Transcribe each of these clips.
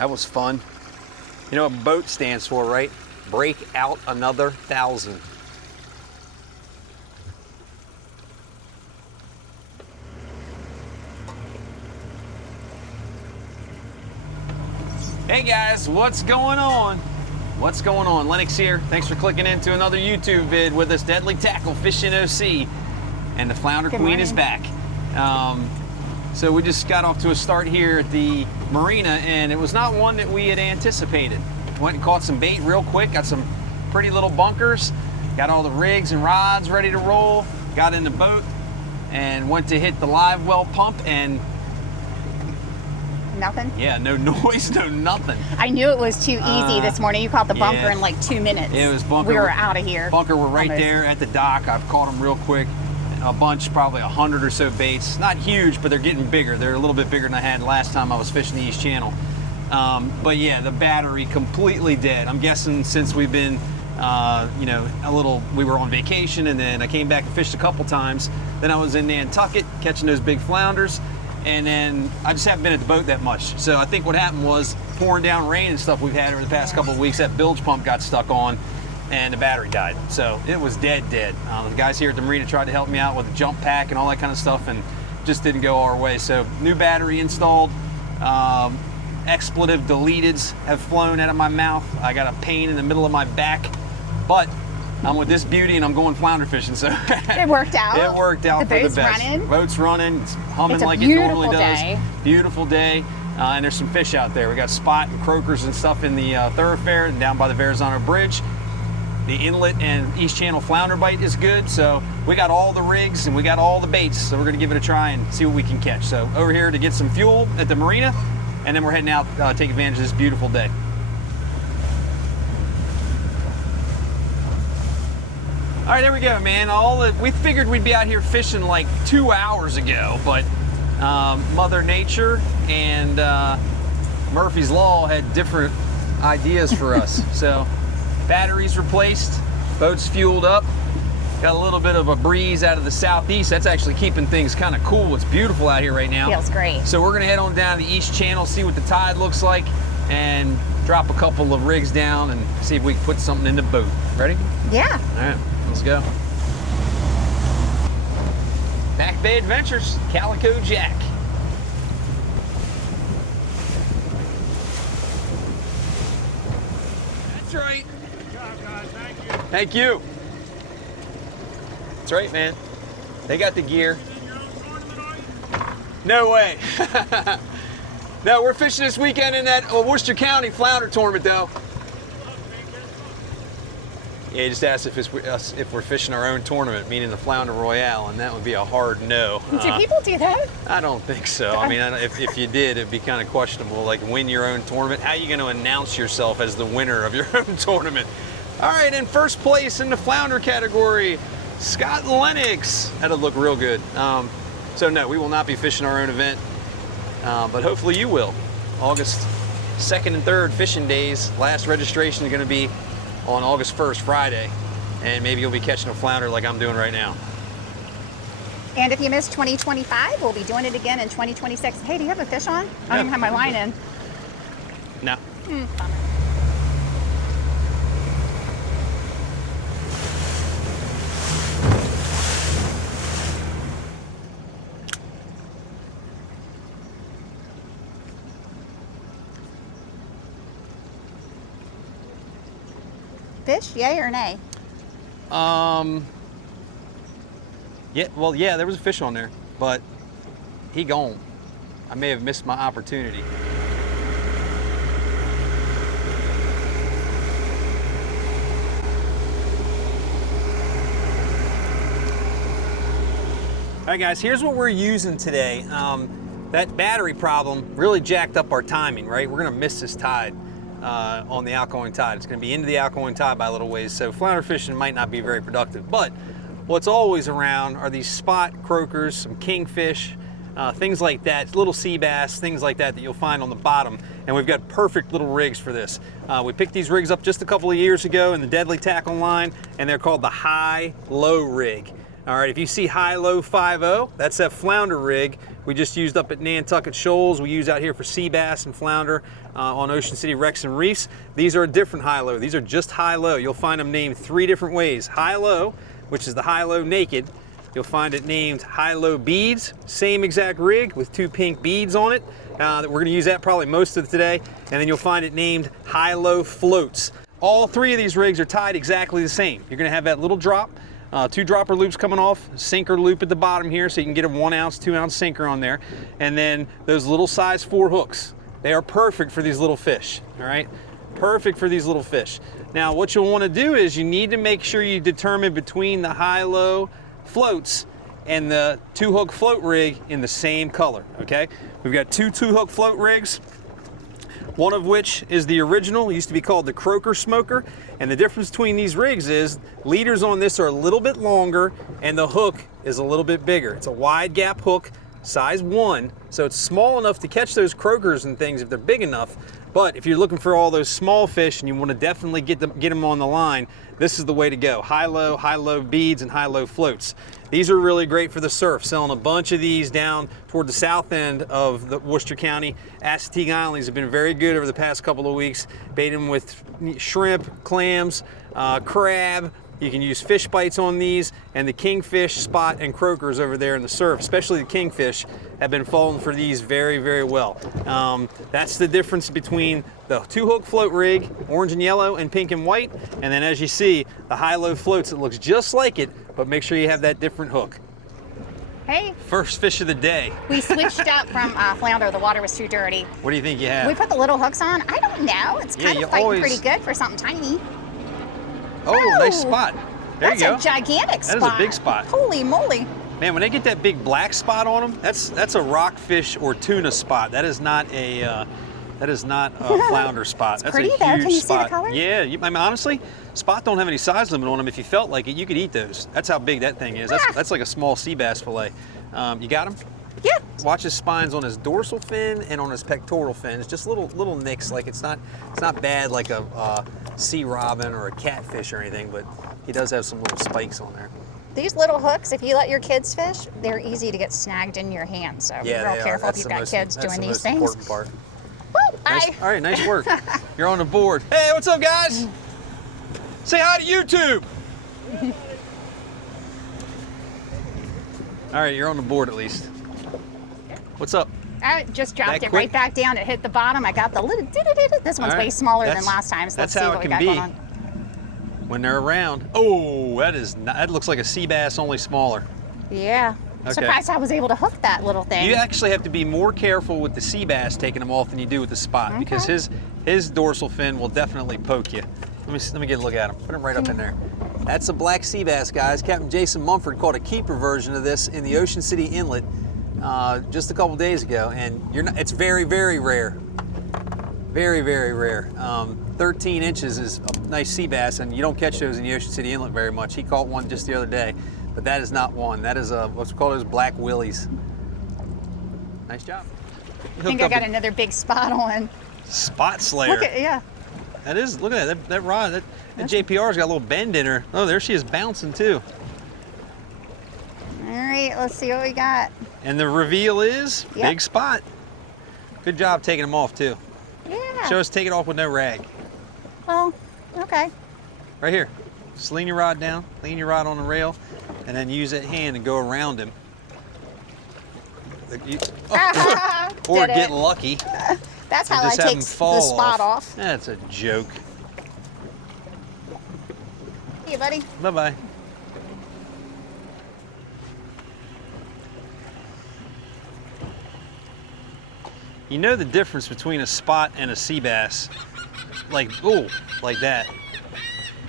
That was fun. You know what BOAT stands for, right? Break out another 1,000. Hey guys, what's going on? What's going on? Lennox here. Thanks for clicking into another YouTube vid with us, Deadly Tackle Fishing OC. And the Flounder Queen is back. So we just got off to a start here at the marina, and it was not one that we had anticipated. Went and caught some bait real quick, got some pretty little bunkers, got all the rigs and rods ready to roll, got in the boat, and went to hit the live well pump, and nothing? Yeah, no noise, no nothing. I knew it was too easy this morning. You caught the bunker in like 2 minutes. Yeah, it was bunker. We were out of here. Bunker were right there at the dock. I've caught them real quick. A bunch, probably 100 or so baits. Not huge, but they're getting bigger. They're a little bit bigger than I had last time I was fishing the East Channel. But yeah, the battery completely dead. I'm guessing since we've been, we were on vacation, and then I came back and fished a couple times. Then I was in Nantucket catching those big flounders, and then I just haven't been at the boat that much. So I think what happened was pouring down rain and stuff we've had over the past couple of weeks, that bilge pump got stuck on, and the battery died. So it was dead. The guys here at the marina tried to help me out with the jump pack and all that kind of stuff, and just didn't go our way. So new battery installed. Expletive deleteds have flown out of my mouth. I got a pain in the middle of my back, but I'm with this beauty and I'm going flounder fishing. So it worked out. It worked out for the best. Running. Boat's running. It's humming like it normally does. Beautiful day. And there's some fish out there. We got spot and croakers and stuff in the thoroughfare and down by the Verrazano Bridge. The inlet and East Channel flounder bite is good, so we got all the rigs and we got all the baits, so we're gonna give it a try and see what we can catch. So over here to get some fuel at the marina, and then we're heading out take advantage of this beautiful day. All right, there we go, man. We figured we'd be out here fishing like 2 hours ago, but Mother Nature and Murphy's Law had different ideas for us. So batteries replaced, boat's fueled up, got a little bit of a breeze out of the southeast. That's actually keeping things kind of cool. It's beautiful out here right now. Feels great. So we're gonna head on down to the East Channel, see what the tide looks like, and drop a couple of rigs down and see if we can put something in the boat. Ready? Yeah. All right, let's go. Back Bay Adventures, Calico Jack. That's right. Thank you. That's right, man. They got the gear. No way. No, we're fishing this weekend in that Worcester County Flounder tournament, though. Yeah, he just asked if we're fishing our own tournament, meaning the Flounder Royale, and that would be a hard no. Do people do that? I don't think so. I mean, if you did, it'd be kind of questionable. Like, win your own tournament. How are you going to announce yourself as the winner of your own tournament? All right, in first place in the Flounder category, Scott Lennox. That'll look real good. So no, we will not be fishing our own event, but hopefully you will. August 2nd and 3rd fishing days. Last registration is going to be on August 1st, Friday, and maybe you'll be catching a flounder like I'm doing right now. And if you missed 2025, we'll be doing it again in 2026. Hey, do you have a fish on? I don't even have my line in. No. Bummer. Fish, yay or nay? Yeah, there was a fish on there, but he gone. I may have missed my opportunity. All right, guys, here's what we're using today. That battery problem really jacked up our timing, right? We're gonna miss this tide. On the outgoing tide. It's going to be into the outgoing tide by a little ways, so flounder fishing might not be very productive. But what's always around are these spot croakers, some kingfish, things like that, little sea bass, things like that you'll find on the bottom. And we've got perfect little rigs for this. We picked these rigs up just a couple of years ago in the Deadly Tackle line, and they're called the high-low rig. All right, if you see high-low 5-0, that's that flounder rig we just used up at Nantucket Shoals. We use out here for sea bass and flounder on Ocean City Wrecks and Reefs. These are a different high-low. These are just high-low. You'll find them named 3 different ways. High-low, which is the high-low naked. You'll find it named high-low beads, same exact rig with 2 pink beads on it. We're going to use that probably most of today. And then you'll find it named high-low floats. All 3 of these rigs are tied exactly the same. You're going to have that little drop, 2 dropper loops coming off, sinker loop at the bottom here so you can get a 1 ounce, 2 ounce sinker on there. And then those little size 4 hooks. They are perfect for these little fish, all right? Perfect for these little fish. Now what you'll want to do is you need to make sure you determine between the high-low floats and the 2-hook float rig in the same color, okay? We've got 2 2-hook float rigs, one of which is the original. It used to be called the croaker smoker, and the difference between these rigs is leaders on this are a little bit longer and the hook is a little bit bigger. It's a wide gap hook, size 1, so it's small enough to catch those croakers and things if they're big enough. But if you're looking for all those small fish and you want to definitely get them on the line, this is the way to go. High-low beads and high-low floats. These are really great for the surf. Selling a bunch of these down toward the south end of the Worcester County. Assateague Islands have been very good over the past couple of weeks. Baiting with shrimp, clams, crab. You can use fish bites on these, and the kingfish, spot, and croakers over there in the surf, especially the kingfish, have been falling for these very, very well. That's the difference between the 2-hook float rig, orange and yellow and pink and white, and then as you see, the high-low floats, it looks just like it, but make sure you have that different hook. Hey. First fish of the day. We switched up from flounder. The water was too dirty. What do you think you have? We put the little hooks on. I don't know. It's kind of fighting pretty good for something tiny. Oh, nice spot. There you go. That's a gigantic spot. That is a big spot. Holy moly. Man, when they get that big black spot on them, that's a rockfish or tuna spot. That is not a flounder spot. That's pretty, a huge though. Can you spot. see the color? Yeah, I mean, honestly, spot don't have any size limit on them. If you felt like it, you could eat those. That's how big that thing is. That's like a small sea bass fillet. You got him? Yeah. Watch his spines on his dorsal fin and on his pectoral fins. Just little nicks. Like it's not bad like a sea robin or a catfish or anything, but he does have some little spikes on there. These little hooks, if you let your kids fish, they're easy to get snagged in your hand. So be real careful if you've got kids doing these things. That's the most important part. Woo, Nice, all right, nice work. You're on the board. Hey, what's up, guys? Say hi to YouTube. All right, you're on the board at least. What's up? I just dropped That it right back down. It hit the bottom. I got the little. This one's way smaller than last time. So let's see what we got going on. When they're around. Oh, that looks like a sea bass, only smaller. Yeah. Okay. Surprised I was able to hook that little thing. You actually have to be more careful with the sea bass taking them off than you do with the spot, because his dorsal fin will definitely poke you. Let me get a look at him. Put him right up in there. That's a black sea bass, guys. Captain Jason Mumford caught a keeper version of this in the Ocean City Inlet just a couple days ago, and it's very, very rare. Very, very rare. 13 inches is a nice sea bass, and you don't catch those in the Ocean City Inlet very much. He caught one just the other day, but that is not one. That is what's called those black willies. Nice job. I think I got another big spot on. Spot slayer. Look at, yeah. That is, look at that rod. That JPR's got a little bend in her. Oh, there she is bouncing too. All right, let's see what we got. And the reveal is big spot. Good job taking them off too. Yeah. Show us take it off with no rag. Well, okay. Right here. Just lean your rod down, lean your rod on the rail, and then use that hand and go around him. Or get lucky. That's how I take the spot off. That's a joke. Hey, buddy. Bye-bye. You know the difference between a spot and a sea bass, like that.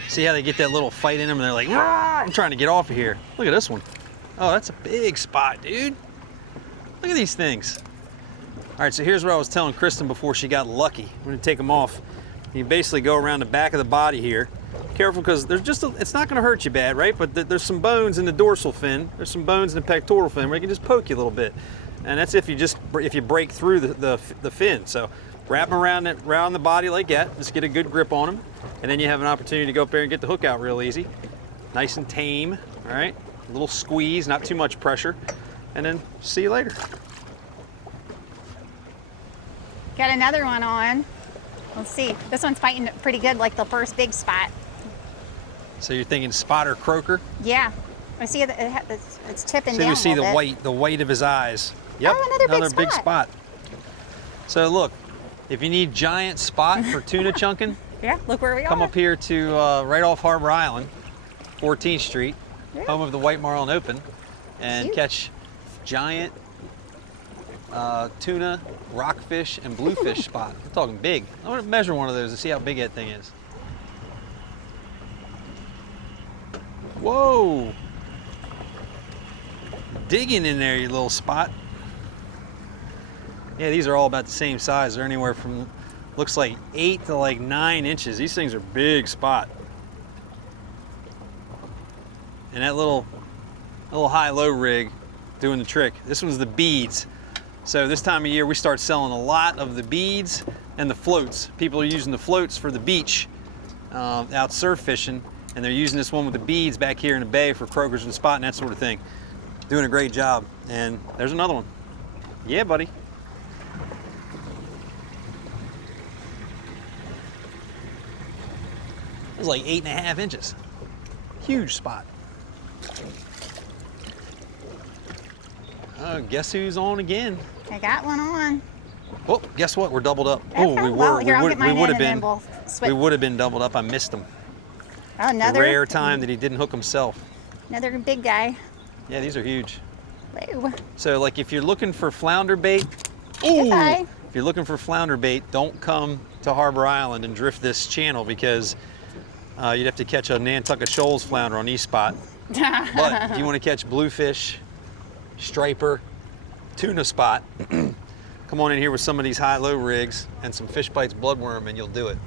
See how they get that little fight in them and they're like, I'm trying to get off of here. Look at this one. Oh, that's a big spot, dude. Look at these things. All right, so here's what I was telling Kristen before she got lucky. We're gonna take them off. You basically go around the back of the body here. Careful, because there's it's not gonna hurt you bad, right? But there's some bones in the dorsal fin. There's some bones in the pectoral fin where it can just poke you a little bit. And that's if you break through the fin. So wrap them around the body like that. Just get a good grip on them. And then you have an opportunity to go up there and get the hook out real easy. Nice and tame, all right? a little squeeze, not too much pressure, and then see you later. Got another one on. Let's see. This one's fighting pretty good, like the first big spot. So you're thinking spot or croaker? Yeah. I see that it's tipping So down you see a little bit. the white of his eyes. Yep, Oh, another big spot. So look, if you need giant spot for tuna chunking, Yeah, look where we come are. up here to right off Harbor Island, 14th Street, Yeah. home of the White Marlin Open, and Cute. catch giant tuna, rockfish, and bluefish spot. I'm talking big. I want to measure one of those to see how big that thing is. Whoa! Digging in there, you little spot. Yeah, these are all about the same size. They're anywhere from, looks like 8 to like 9 inches. These things are big spot. And that little high-low rig doing the trick. This one's the beads. So this time of year we start selling a lot of the beads and the floats. People are using the floats for the beach out surf fishing, and they're using this one with the beads back here in the bay for croakers and spot and that sort of thing. Doing a great job. And there's another one. Yeah, buddy. It was like 8.5 inches. Huge spot. Guess who's on again? I got one on. Oh, guess what? We're doubled up. Okay, Oh, we well, were. here, I'll get mine We would in have and then been. we'll switch. We would have been doubled up. I missed him. Oh, another. The rare time that he didn't hook himself. Another big guy. Yeah, these are huge. Whoa. So, like, if you're looking for flounder bait, Goodbye. if you're looking for flounder bait, don't come to Harbor Island and drift this channel because you'd have to catch a Nantucket Shoals flounder on each spot. But if you want to catch bluefish, striper, tuna spot, come on in here with some of these high-low rigs and some Fish Bites bloodworm and you'll do it.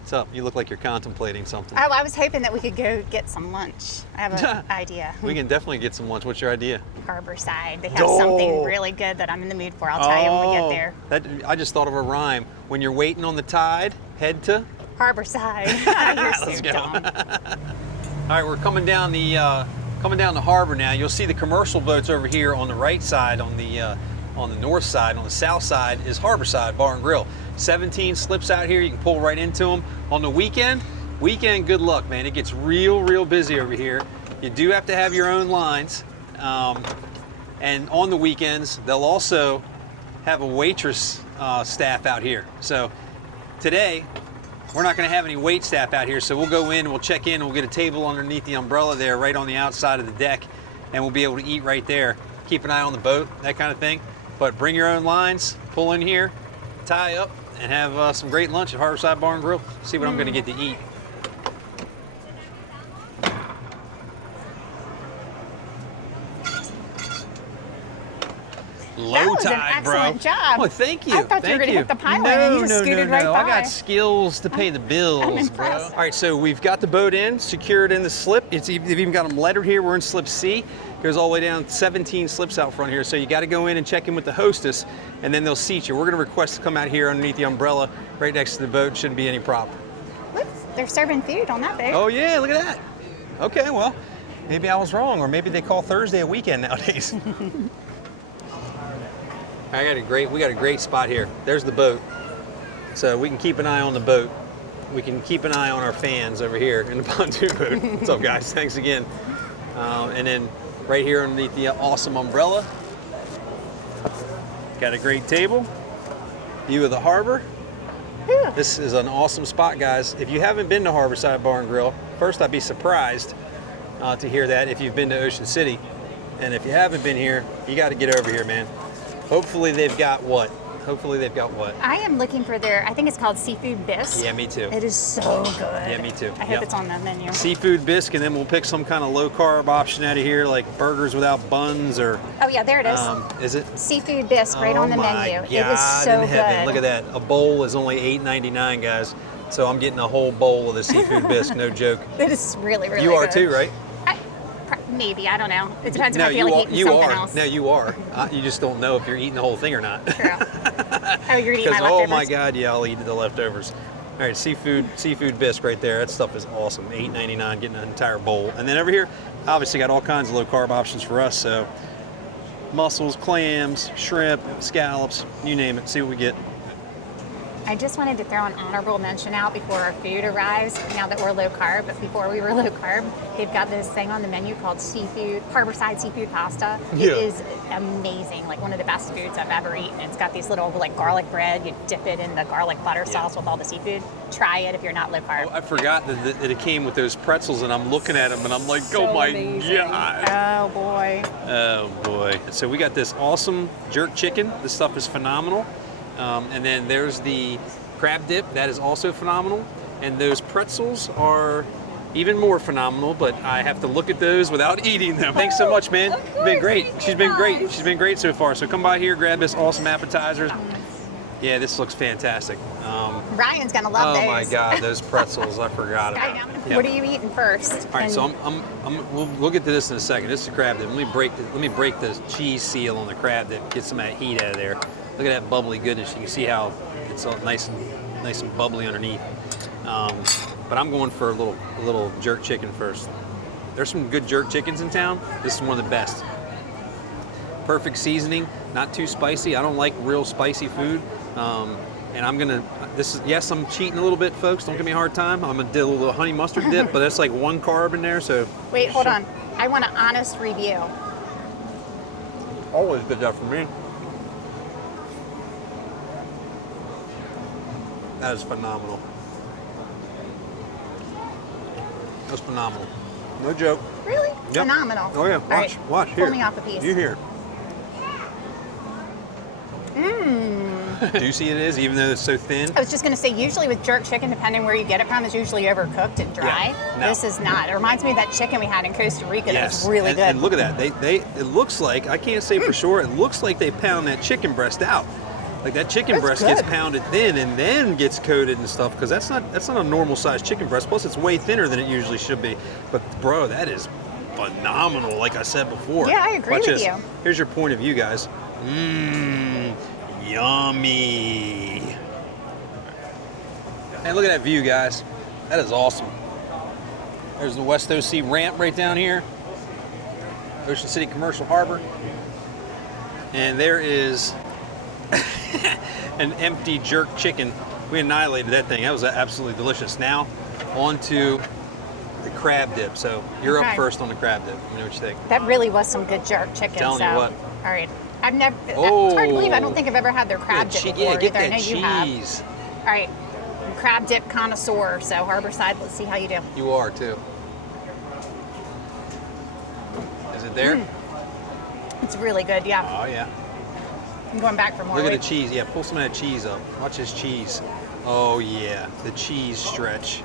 What's up? You look like you're contemplating something. Oh, I was hoping that we could go get some lunch. I have an idea. We can definitely get some lunch. What's your idea? Harborside. They have something really good that I'm in the mood for. I'll tell you when we get there. I just thought of a rhyme. When you're waiting on the tide, head to... Harborside. You're so Let's go. dumb. All right, we're coming down the harbor now. You'll see the commercial boats over here on the right side, on the north side. On the south side is Harborside Bar and Grill. 17 slips out here. You can pull right into them. On the weekend, good luck, man. It gets real busy over here. You do have to have your own lines. And on the weekends, they'll also have a waitress staff out here. So today, we're not going to have any wait staff out here, so we'll go in, we'll check in, we'll get a table underneath the umbrella there right on the outside of the deck, and we'll be able to eat right there. Keep an eye on the boat, that kind of thing. But bring your own lines, pull in here, tie up, and have some great lunch at Harborside Bar and Grill. See what I'm going to get to eat. Low That was an tide, bro. excellent job. Oh, thank you. I thought you were Thank gonna hit the pylon and you just scooted right I by. got skills to pay the bills, bro. impressed. All right, so we've got the boat in, secured in the slip. They've even got them lettered here. We're in slip C. Goes all the way down, 17 slips out front here. So you got to go in and check in with the hostess, and then they'll seat you. We're going to request to come out here underneath the umbrella right next to the boat. Shouldn't be any problem. Whoops, they're serving food on that boat. Oh yeah, look at that. Okay, well, maybe I was wrong, or maybe they call Thursday a weekend nowadays. We got a great spot here. There's the boat. So we can keep an eye on the boat. We can keep an eye on our fans over here in the pontoon boat. What's up, guys? Thanks again. And then right here underneath the awesome umbrella, got a great table. View of the harbor. Whew. This is an awesome spot, guys. If you haven't been to Harborside Bar and Grill, first I'd be surprised to hear that if you've been to Ocean City. And if you haven't been here, you got to get over here, man. Hopefully they've got what? I am looking for I think it's called seafood bisque. Yeah, me too. It is so good. Yeah, me too. I hope it's on the menu. Seafood bisque, and then we'll pick some kind of low carb option out of here, like burgers without buns or. Oh yeah, there it is. Is it? Seafood bisque right on the menu. God It was so in heaven. good. Look at that. A bowl is only $8.99, guys. So I'm getting a whole bowl of the seafood bisque, no joke. It is really good. You are too, right? Maybe, I don't know. It depends No, if I feel like eating something else. No, you are. You just don't know if you're eating the whole thing or not. True. Oh, you're eating my Because, leftovers? oh my God, yeah, I'll eat the leftovers. All right, seafood bisque right there. That stuff is awesome. $8.99, getting an entire bowl. And then over here, obviously got all kinds of low carb options for us. So mussels, clams, shrimp, scallops, you name it. See what we get. I just wanted to throw an honorable mention out before our food arrives, now that we're low carb, but before we were low carb, they've got this thing on the menu called Harborside seafood pasta. Yeah. It is amazing, like one of the best foods I've ever eaten. It's got these little like garlic bread, you dip it in the garlic butter sauce with all the seafood. Try it if you're not low carb. Oh, I forgot that it came with those pretzels, and I'm looking at them, and I'm like, So oh my amazing. God. Oh boy. Oh boy. So we got this awesome jerk chicken. This stuff is phenomenal. And then there's the crab dip. That is also phenomenal. And those pretzels are even more phenomenal, but I have to look at those without eating them. Thanks so much, man. You've been great. She's been great. She's been great so far. So come by here, grab this awesome appetizer. Yeah, this looks fantastic. Ryan's gonna love oh those. my God, those pretzels! I forgot about. What are you eating first? All right, so we'll get to this in a second. This is the crab dip. Let me break the cheese seal on the crab dip. Get some of that heat out of there. Look at that bubbly goodness. You can see how it's all nice and bubbly underneath. But I'm going for a little jerk chicken first. There's some good jerk chickens in town. This is one of the best. Perfect seasoning, not too spicy. I don't like real spicy food. And I'm cheating a little bit, folks. Don't give me a hard time. I'm gonna do a little honey mustard dip, but that's like 1 carb in there, so. Wait, hold on. I want an honest review. Always good stuff for me. That is phenomenal. That's phenomenal. No joke. Really? Yep. Phenomenal. Oh yeah, All right, watch pull here. me off a piece. You hear. Juicy it is, even though it's so thin. I was just going to say, usually with jerk chicken, depending where you get it from, it's usually overcooked and dry. Yeah, no. This is not. It reminds me of that chicken we had in Costa Rica. Yes. That was really good. And look at that. It looks like, I can't say for sure, it looks like they pound that chicken breast out. Like that chicken That's breast good. gets pounded thin and then gets coated and stuff, because that's not a normal sized chicken breast. Plus it's way thinner than it usually should be. But bro, that is phenomenal, like I said before. Yeah, I agree Watch with this. you. Here's your point of view, guys. Yummy. And look at that view, guys. That is awesome. There's the West OC ramp right down here. Ocean City Commercial Harbor. And there is an empty jerk chicken. We annihilated that thing. That was absolutely delicious. Now, on to the crab dip. So you're up first on the crab dip. Let me know what you think. That really was some good jerk chicken. Telling you what. All right. I've never. It's hard to believe. I don't think I've ever had their crab dip before. Yeah, get either. I that know you have. cheese. All right. I'm crab dip connoisseur. So Harborside. Let's see how you do. You are too. Is it there? It's really good. Yeah. Oh yeah. I'm going back for more. Look at Wait. the cheese. Yeah, pull some of that cheese up. Watch this cheese. Oh yeah, the cheese stretch.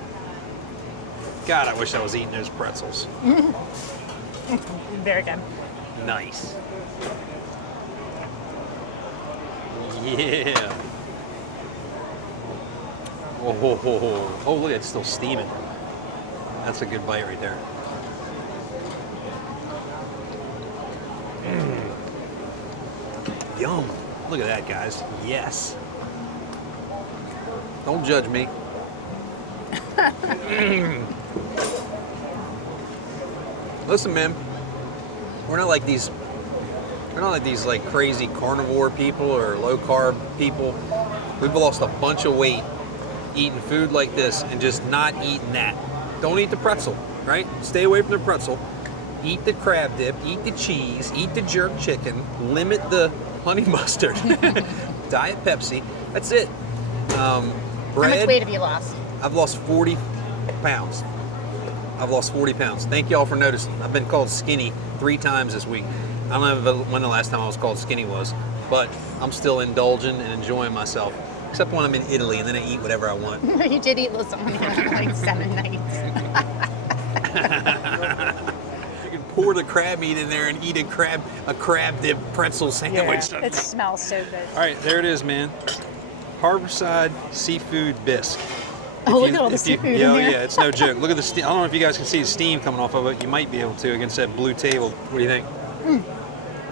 God, I wish I was eating those pretzels. Very good. Nice. Yeah. Oh, look, it's still steaming. That's a good bite right there. Yum. Look at that, guys. Yes. Don't judge me. Listen, man. We're not like these like crazy carnivore people or low carb people. We've lost a bunch of weight eating food like this and just not eating that. Don't eat the pretzel, right? Stay away from the pretzel. Eat the crab dip, eat the cheese, eat the jerk chicken, limit the honey mustard, Diet Pepsi. That's it. Bread. How much weight have you lost? I've lost 40 pounds. I've lost 40 pounds. Thank y'all for noticing. I've been called skinny 3 times this week. I don't know when the last time I was called skinny was, but I'm still indulging and enjoying myself, except when I'm in Italy and then I eat whatever I want. You did eat lasagna for like 7 nights. You can pour the crab meat in there and eat a crab dip pretzel sandwich. Yeah, it smells so good. All right, there it is, man. Harborside seafood bisque. Oh, look at all the seafood in there. Yeah, it's no joke. Look at the steam. I don't know if you guys can see the steam coming off of it. You might be able to against that blue table. What do you think?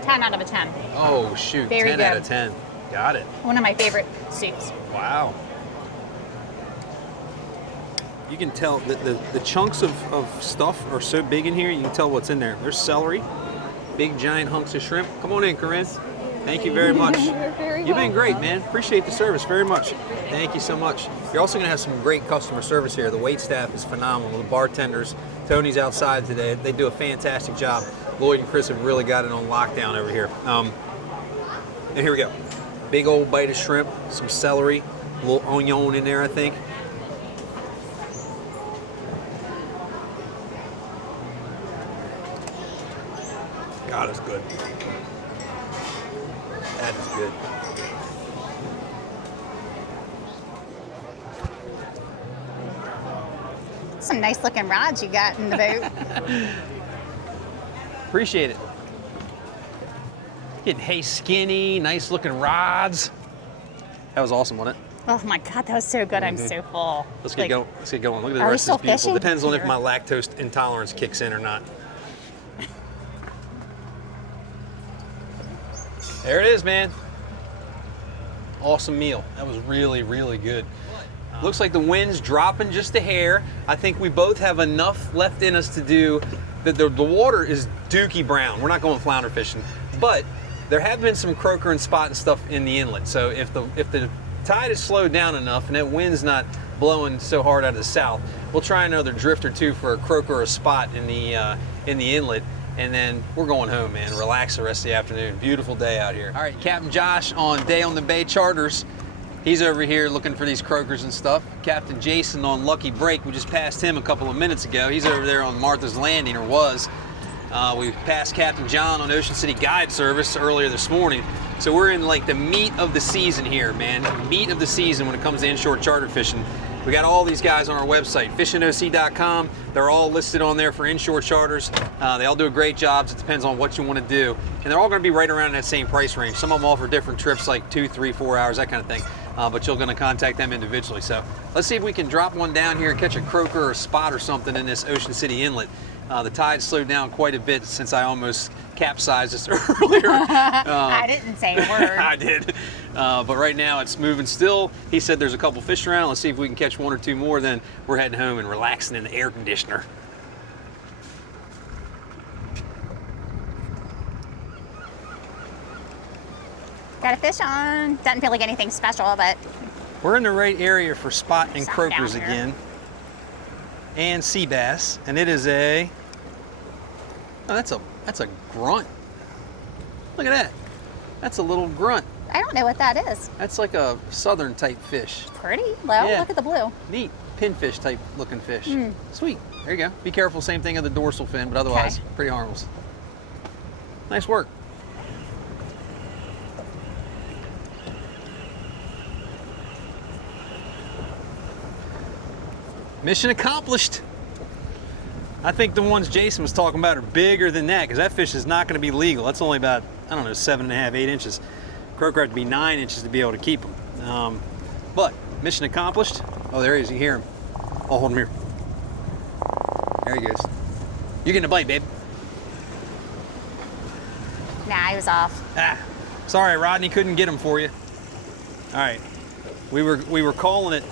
10 out of a 10. Oh, shoot. Very 10 good. out of 10. Got it. One of my favorite soups. Wow. You can tell that the chunks of stuff are so big in here, you can tell what's in there. There's celery, big giant hunks of shrimp. Come on in, Corinne. Thank you very much. You've been great, man. Appreciate the service very much. Thank you so much. You're also going to have some great customer service here. The wait staff is phenomenal. The bartenders, Tony's outside today. They do a fantastic job. Lloyd and Chris have really got it on lockdown over here. And here we go. Big old bite of shrimp, some celery, a little onion in there, I think. God, it's good. That is good. Some nice looking rods you got in the boat. Appreciate it. Getting hay skinny, nice looking rods. That was awesome, wasn't it? Oh my God, that was so good. I'm so full. Let's get going. Let's get going. Look at the Are we rest still of this beautiful. fishing? Depends on if Here. my lactose intolerance kicks in or not. There it is, man. Awesome meal. That was really, really good. Looks like the wind's dropping just a hair. I think we both have enough left in us to do. The water is dookie brown. We're not going flounder fishing, but there have been some croaker and spot and stuff in the inlet. So if the tide is slowed down enough and that wind's not blowing so hard out of the south, we'll try another drift or two for a croaker or a spot in the inlet. And then we're going home, man. Relax the rest of the afternoon. Beautiful day out here. All right, Captain Josh on Day on the Bay Charters. He's over here looking for these croakers and stuff. Captain Jason on Lucky Break. We just passed him a couple of minutes ago. He's over there on Martha's Landing, or was. We passed Captain John on Ocean City Guide Service earlier this morning. So we're in like the meat of the season here, man. Meat of the season when it comes to inshore charter fishing. We got all these guys on our website, fishinoc.com. They're all listed on there for inshore charters. They all do a great job. It depends on what you want to do. And they're all going to be right around that same price range. Some of them offer different trips, like 2, 3, 4 hours, that kind of thing. But you're going to contact them individually. So let's see if we can drop one down here and catch a croaker or a spot or something in this Ocean City Inlet. The tide slowed down quite a bit since I almost capsized this earlier. I didn't say a word. I did. But right now it's moving still. He said there's a couple fish around. Let's see if we can catch 1 or 2 more. Then we're heading home and relaxing in the air conditioner. Got a fish on. Doesn't feel like anything special, but We're in the right area for spot and Stop croakers down here. again. And sea bass. And it is a, oh, that's a grunt. Look at that. That's a little grunt. I don't know what that is. That's like a southern type fish. Pretty low. Yeah. Look at the blue. Neat. Pinfish type looking fish. Sweet. There you go. Be careful. Same thing of the dorsal fin, but otherwise Okay. pretty harmless. Nice work. Mission accomplished. I think the ones Jason was talking about are bigger than that, because that fish is not going to be legal. That's only about, I don't know, 7.5, 8 inches. Croaker have to be 9 inches to be able to keep them. But mission accomplished. Oh, there he is. You hear him. Oh, hold him here. There he goes. You're getting a bite, babe. Nah, he was off. Ah, sorry, Rodney couldn't get him for you. All right, we were calling it,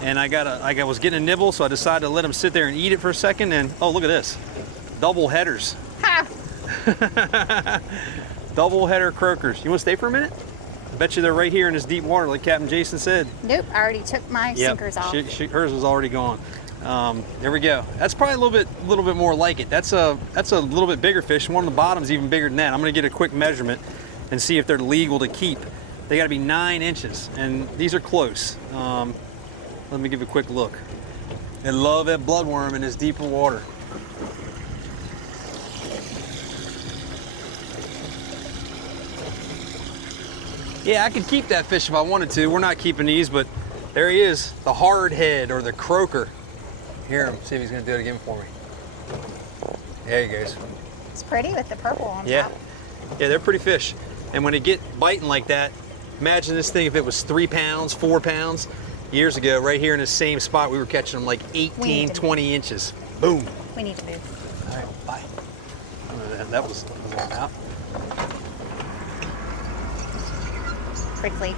and I was getting a nibble, so I decided to let him sit there and eat it for a second. And oh, look at this, double headers. Ha! Double header croakers. You want to stay for a minute? I bet you they're right here in this deep water, like Captain Jason said. Nope, I already took my sinkers off. Hers was already gone. There we go. That's probably a little bit more like it. That's a little bit bigger fish. One of the bottom's even bigger than that. I'm gonna get a quick measurement and see if they're legal to keep. They gotta be 9 inches, and these are close. Let me give you a quick look. I love that bloodworm in this deeper water. Yeah, I could keep that fish if I wanted to. We're not keeping these, but there he is, the hard head or the croaker. Hear him, see if he's gonna do it again for me. There he goes. It's pretty with the purple on Yeah, top. yeah, they're pretty fish. And when they get biting like that, imagine this thing if it was 3 pounds, 4 pounds. Years ago, right here in the same spot, we were catching them like 18, 20 inches. Boom. We need to move. All right, bye. I don't know, that was all about. Quickly.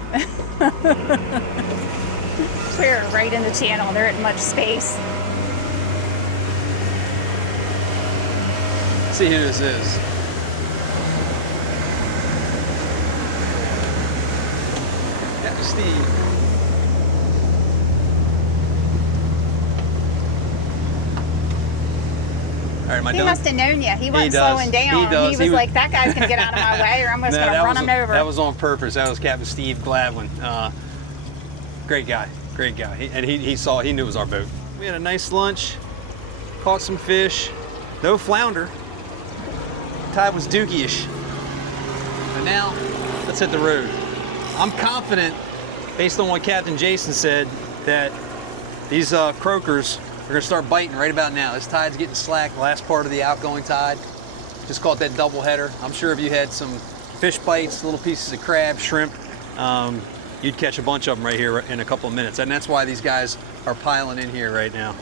They're right in the channel. There isn't much space. Let's see who this is. Captain Steve. All right, He must have known you. He wasn't slowing down. He was like, that guy's going to get out of my way or I'm just going to run him over. That was on purpose. That was Captain Steve Gladwin. Great guy. Great guy. He knew it was our boat. We had a nice lunch, caught some fish, no flounder. Tide was dookie-ish. But now, let's hit the road. I'm confident, based on what Captain Jason said, that these croakers are gonna start biting right about now. This tide's getting slack, last part of the outgoing tide. Just caught that double header. I'm sure if you had some fish bites, little pieces of crab, shrimp, you'd catch a bunch of them right here in a couple of minutes. And that's why these guys are piling in here right now.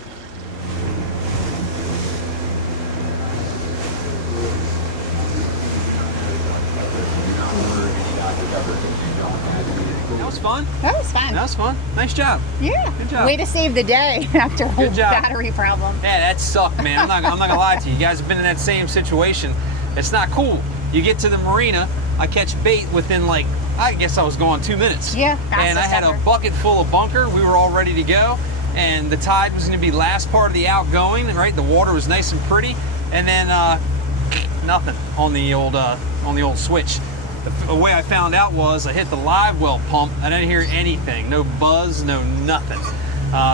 That was fun. That was fun. That was fun. Nice job. Yeah. Good job. Way to save the day after a whole battery problem. Yeah, that sucked, man. I'm not gonna lie to you. You guys have been in that same situation. It's not cool. You get to the marina, I catch bait within like, I guess I was going 2 minutes. Yeah. And I had a bucket full of bunker. We were all ready to go. And the tide was gonna be last part of the outgoing, right? The water was nice and pretty. And then nothing on the old switch. The way I found out was I hit the live well pump. I didn't hear anything, no buzz, no nothing.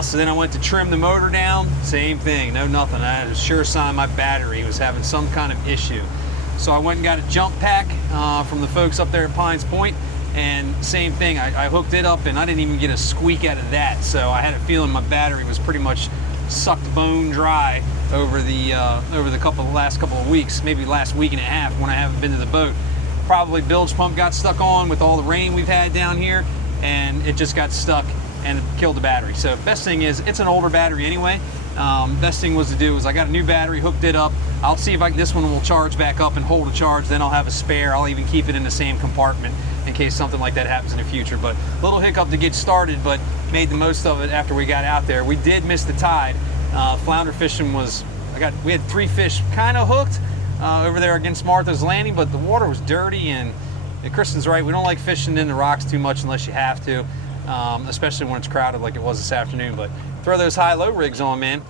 So then I went to trim the motor down, same thing, no nothing. I had a sure sign my battery was having some kind of issue. So I went and got a jump pack from the folks up there at Pines Point, and same thing, I hooked it up and I didn't even get a squeak out of that. So I had a feeling my battery was pretty much sucked bone dry over the last couple of weeks, maybe last week and a half when I haven't been to the boat. Probably bilge pump got stuck on with all the rain we've had down here, and it just got stuck and killed the battery. So best thing is, it's an older battery anyway. Best thing was to do is I got a new battery, hooked it up. I'll see if this one will charge back up and hold a charge, then I'll have a spare. I'll even keep it in the same compartment in case something like that happens in the future. But a little hiccup to get started, but made the most of it after we got out there. We did miss the tide. Flounder fishing we had 3 fish kind of hooked over there against Martha's Landing, but the water was dirty, and Kristen's right, we don't like fishing in the rocks too much unless you have to, especially when it's crowded like it was this afternoon. But throw those high-low rigs on, man.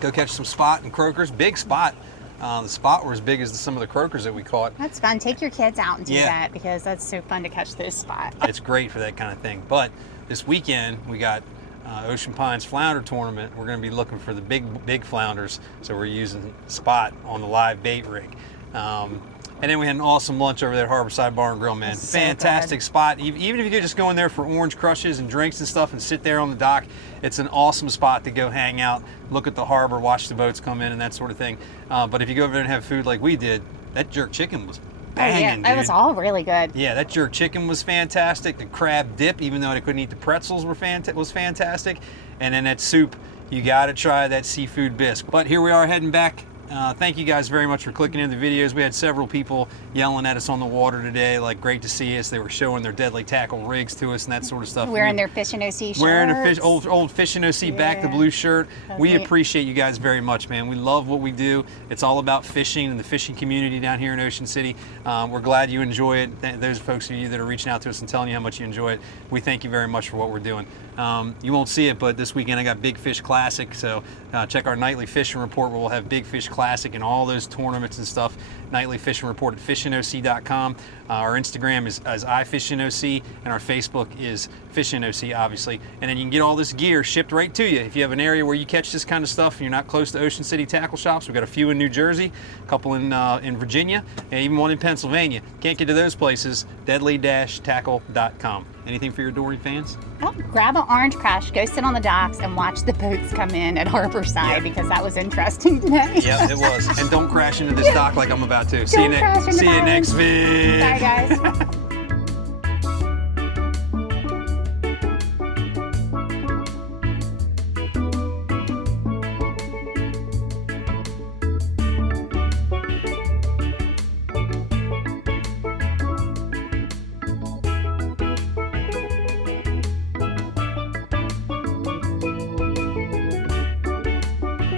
Go catch some spot and croakers. Big spot. The spot were as big as some of the croakers that we caught. That's fun. Take your kids out and do that, because that's so fun to catch those spots. It's great for that kind of thing. But this weekend we got Ocean Pines Flounder Tournament. We're going to be looking for the big flounders, so we're using spot on the live bait rig. And then we had an awesome lunch over there at Harborside Bar and Grill, man. So fantastic good. spot. Even if you could just go in there for orange crushes and drinks and stuff and sit there on the dock, it's an awesome spot to go hang out, look at the harbor, watch the boats come in and that sort of thing. But if you go over there and have food like we did, that jerk chicken was banging, it was all really good. Yeah, that jerk chicken was fantastic. The crab dip, even though they couldn't eat the pretzels, was fantastic. And then that soup, you got to try that seafood bisque. But here we are heading back. Thank you guys very much for clicking in the videos. We had several people yelling at us on the water today, like, great to see us. They were showing their deadly tackle rigs to us and that sort of stuff. Wearing their Fishing OC shirts. Wearing a old Fishing OC back the blue shirt. We appreciate you guys very much, man. We love what we do. It's all about fishing and the fishing community down here in Ocean City. We're glad you enjoy it. Those folks of you that are reaching out to us and telling you how much you enjoy it, we thank you very much for what we're doing. You won't see it, but this weekend I got Big Fish Classic, so check our nightly fishing report where we'll have Big Fish Classic and all those tournaments and stuff. Nightly fishing report at fishingoc.com. Our Instagram is iFishingOC, and our Facebook is FishingOC, obviously. And then you can get all this gear shipped right to you. If you have an area where you catch this kind of stuff and you're not close to Ocean City tackle shops, we've got a few in New Jersey, a couple in Virginia, and even one in Pennsylvania. Can't get to those places, deadly-tackle.com. Anything for your Dory fans? Oh, grab an orange crush, go sit on the docks, and watch the boats come in at Harborside, because that was interesting today. Yeah, it was. And don't crash into this dock like I'm about to. See you next vid. Bye, guys.